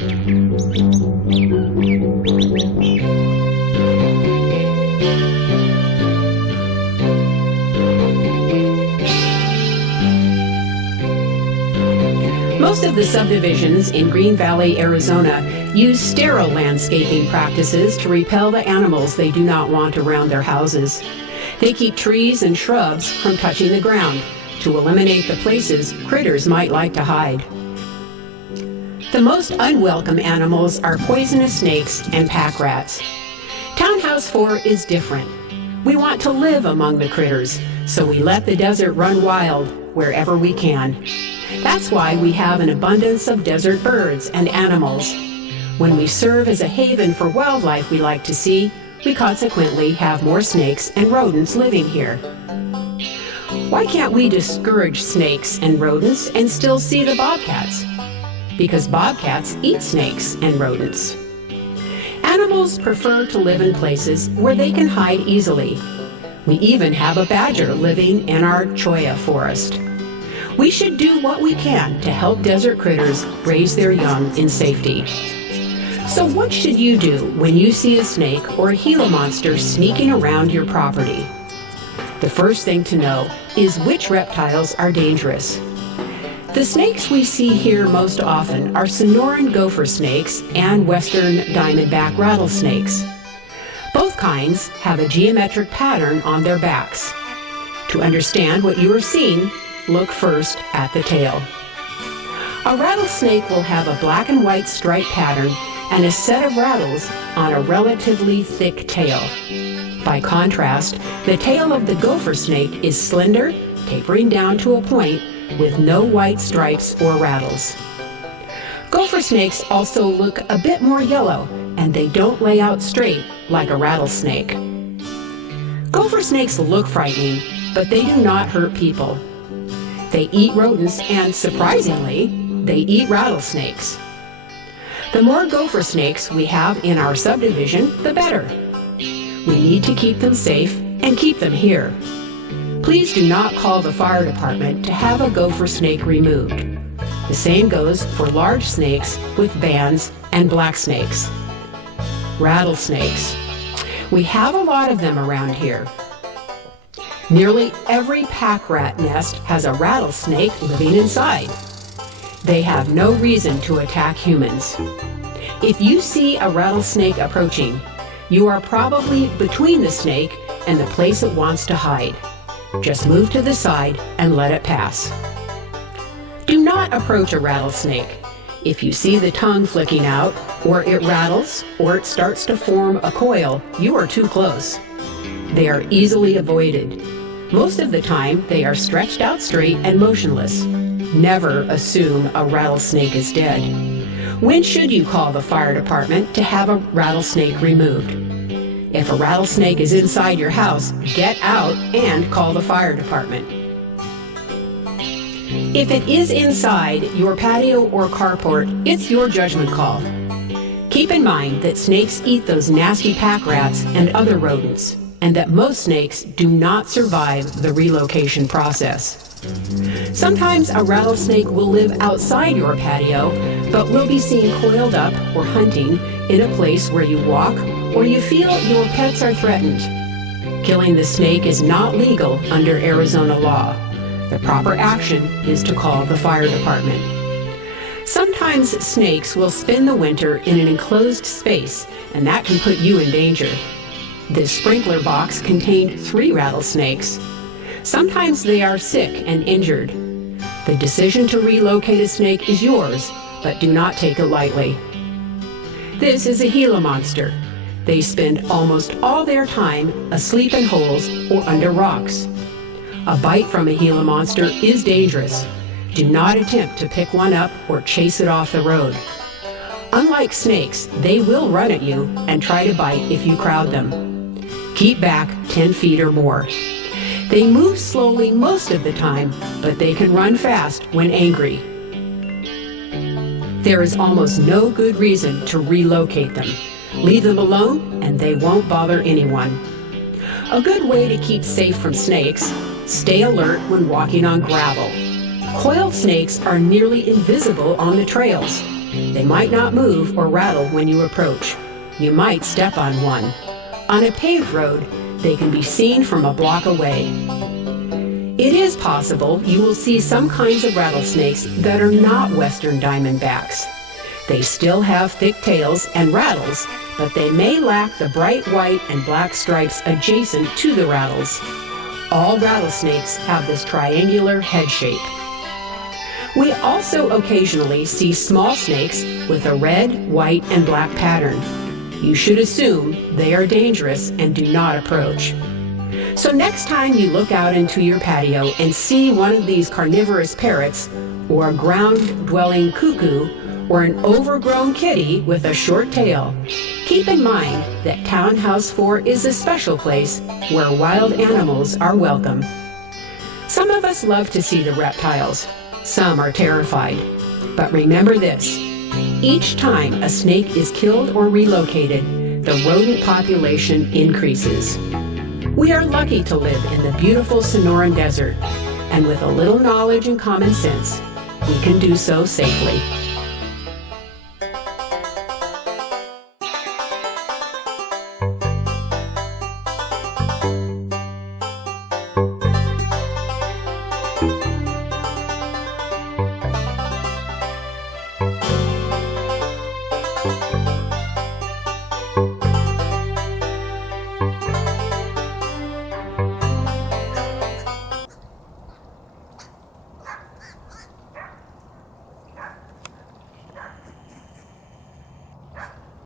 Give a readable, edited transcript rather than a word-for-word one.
Most of the subdivisions in Green Valley, Arizona, use sterile landscaping practices to repel the animals they do not want around their houses. They keep trees and shrubs from touching the ground to eliminate the places critters might like to hide. The most unwelcome animals are poisonous snakes and pack rats. Townhouse 4 is different. We want to live among the critters, so we let the desert run wild wherever we can. That's why we have an abundance of desert birds and animals. When we serve as a haven for wildlife we like to see, we consequently have more snakes and rodents living here. Why can't we discourage snakes and rodents and still see the bobcats? Because bobcats eat snakes and rodents. Animals prefer to live in places where they can hide easily. We even have a badger living in our cholla forest. We should do what we can to help desert critters raise their young in safety. So what should you do when you see a snake or a Gila monster sneaking around your property? The first thing to know is which reptiles are dangerous. The snakes we see here most often are Sonoran gopher snakes and western diamondback rattlesnakes. Both kinds have a geometric pattern on their backs. To understand what you are seeing, look first at the tail. A rattlesnake will have a black and white stripe pattern and a set of rattles on a relatively thick tail. By contrast, the tail of the gopher snake is slender, tapering down to a point, with no white stripes or rattles. Gopher snakes also look a bit more yellow, and they don't lay out straight like a rattlesnake. Gopher snakes look frightening, but they do not hurt people. They eat rodents, and surprisingly, they eat rattlesnakes. The more gopher snakes we have in our subdivision, the better. We need to keep them safe and keep them here. Please do not call the fire department to have a gopher snake removed. The same goes for large snakes with bands and black snakes. Rattlesnakes. We have a lot of them around here. Nearly every pack rat nest has a rattlesnake living inside. They have no reason to attack humans. If you see a rattlesnake approaching, you are probably between the snake and the place it wants to hide. Just move to the side and let it pass. Do not approach a rattlesnake. If you see the tongue flicking out, or it rattles, or it starts to form a coil, you are too close. They are easily avoided. Most of the time, they are stretched out straight and motionless. Never assume a rattlesnake is dead. When should you call the fire department to have a rattlesnake removed? If a rattlesnake is inside your house, get out and call the fire department. If it is inside your patio or carport, it's your judgment call. Keep in mind that snakes eat those nasty pack rats and other rodents, and that most snakes do not survive the relocation process. Sometimes a rattlesnake will live outside your patio, but will be seen coiled up or hunting in a place where you walk or you feel your pets are threatened. Killing the snake is not legal under Arizona law. The proper action is to call the fire department. Sometimes snakes will spend the winter in an enclosed space, and that can put you in danger. This sprinkler box contained 3 rattlesnakes. Sometimes they are sick and injured. The decision to relocate a snake is yours, but do not take it lightly. This is a Gila monster. They spend almost all their time asleep in holes or under rocks. A bite from a Gila monster is dangerous. Do not attempt to pick one up or chase it off the road. Unlike snakes, they will run at you and try to bite if you crowd them. Keep back 10 feet or more. They move slowly most of the time, but they can run fast when angry. There is almost no good reason to relocate them. Leave them alone and they won't bother anyone. A good way to keep safe from snakes: stay alert when walking on gravel. Coiled snakes are nearly invisible on the trails. They might not move or rattle when you approach. You might step on one. On a paved road, they can be seen from a block away. It is possible you will see some kinds of rattlesnakes that are not western diamondbacks. They still have thick tails and rattles, but they may lack the bright white and black stripes adjacent to the rattles. All rattlesnakes have this triangular head shape. We also occasionally see small snakes with a red, white, and black pattern. You should assume they are dangerous and do not approach. So next time you look out into your patio and see one of these carnivorous parrots, or a ground-dwelling cuckoo, or an overgrown kitty with a short tail, keep in mind that Townhouse 4 is a special place where wild animals are welcome. Some of us love to see the reptiles. Some are terrified. But remember this: each time a snake is killed or relocated, the rodent population increases. We are lucky to live in the beautiful Sonoran Desert, and with a little knowledge and common sense, we can do so safely.